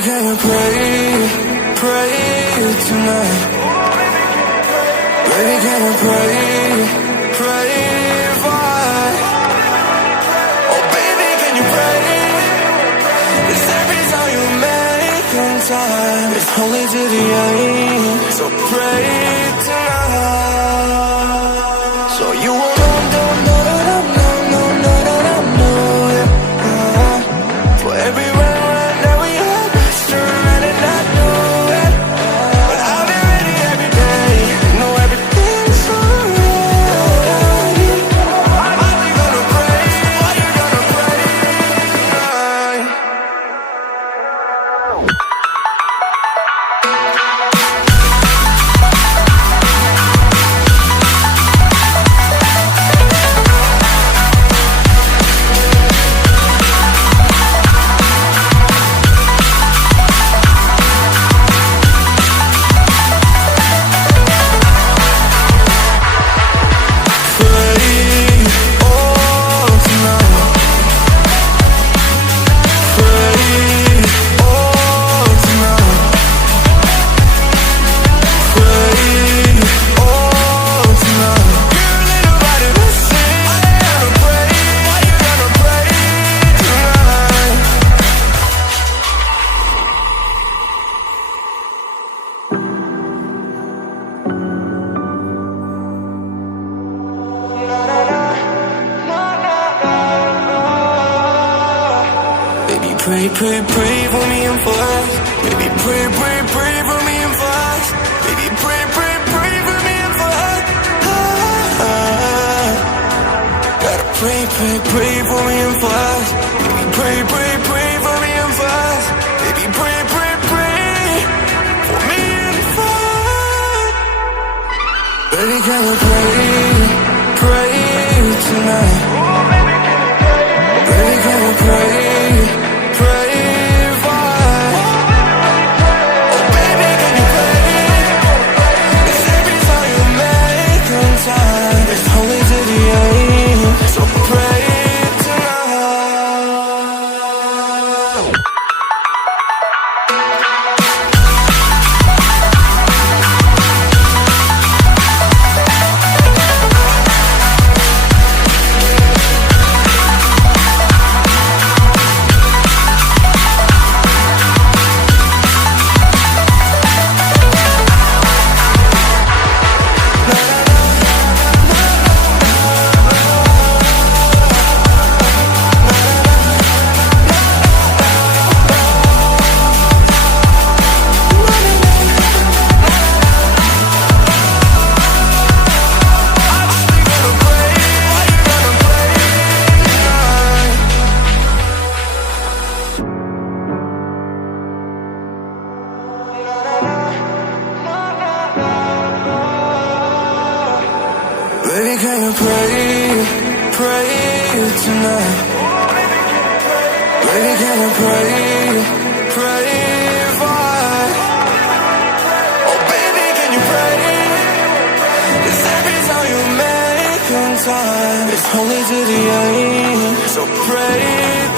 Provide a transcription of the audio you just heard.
Baby, can you pray tonight? Baby, can you pray for? Oh baby, can you pray? It's every time you make time. It's only to the end, so pray tonight. So you won't for every run that we had, turn and I know it. But I'll be ready every day, know everything's alright. Are you gonna pray? Are you gonna pray tonight? Pray, pray, pray for me and fast. Baby, pray, pray, pray for me and fast. Baby, pray, pray, pray for me and fast. Gotta pray, pray, pray for me and fast. Baby, pray, pray, pray for me and fast. Baby, pray, pray, pray for me and fast. Baby, can you pray tonight? Baby, can you pray? Baby, can you pray tonight? Baby, can you pray for? Oh baby, can you pray? It's every time you make time. It's only to the end, so pray